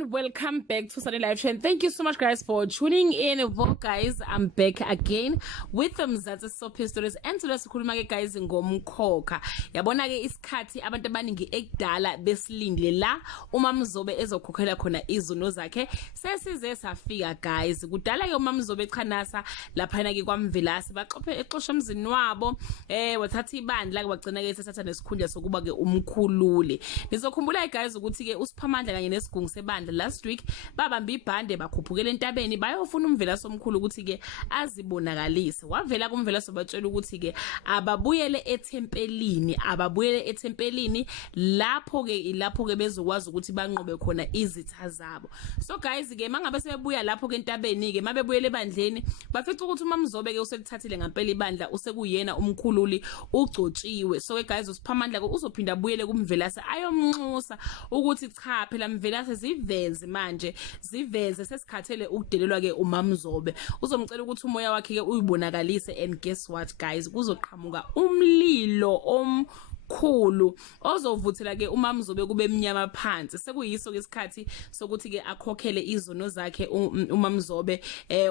everyone, welcome back to Sunday Live Trend. Thank you so much guys for tuning in. Well guys, I'm back again with Umvelase soap stories and today sikhuluma ke guys ngomkhokha. Yabona ke isikhathi abantu abaningi ekudala besilindile la uMamzobe ezokhokhela khona izono zakhe sesize safika guys. Kudala ke uMamzobe echanasa lapha ke kwaMvelase exosha emzini wabo wathatha ibandla ke wagcina ke sethatha nesikhundla sokuba ke umkhululi. Nizokhumbula guys ukuthi ke usiphamandla kanye nesigungu sebandla last week babamba ibhande bakhuphukela entabeni bayofuna Umvelase omkhulu ukuthi ke azibonakalise. Wavela kuMvelase batshela ukuthi ke ababuyele ethempelini lapho ke bezokwazi ukuthi banqobe khona izitha zabo. So guys ke mangabe sebebuya lapho ke entabeni ke mabebuyele ebandleni bafica ukuthi uMamzobe ke uselithathile ngempela ibandla usekuyena umkhululi ugcotshiwe. So ke guys usiphamandla ke uzophinda abuyele kuMvelase ayomnxusa ukuthi cha phela Umvelase ziveze sesikhathele ukudelelwa ke uMamzobe. Uzomcela ukuthi umoya wakhe ke uyibonakalise and guess what guys, kuzoqhamuka umlilo omkhulu ozovuthela ke uMamzobe kube emnyama phansi. Sekuyiso ke isikhathi sokuthi ke akhokhele izono zakhe uMamzobe.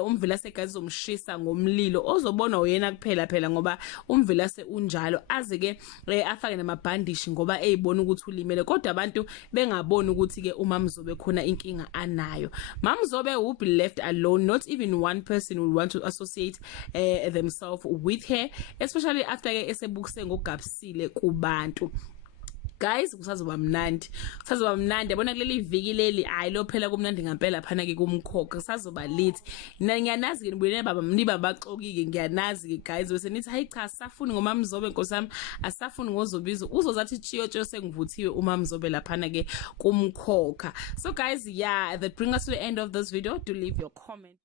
Umvelase guys uzomshisa ngomlilo ozobona uyena kuphela phela ngoba Umvelase unjalo aze ke afake namabhandishi ngoba eyibona ukuthi ulimele kodwa abantu bengaboni ukuthi ke uMamzobe khona inkinga anayo. Mamzobe will be left alone, not even one person will want to associate themselves with her, especially after ke esebukuse ngogabsile kubantu. Guys kusazoba mnandi yabona kuleli viki leli hayi lo phela kumnandi ngempela phana ke kumkhokha kusazoba lithi. Ngiyanazi ke nibuyele baba mniba baxokike ngiyanazi ke guys bese nithi hayi cha asafuni ngoMamzobe nkosami asafuni ngozobizo uzozathi chiyotsho sengivuthiwe uMamzobe laphana ke kumkhokha. So guys yeah, that brings us to the end of this video. Do leave your comment.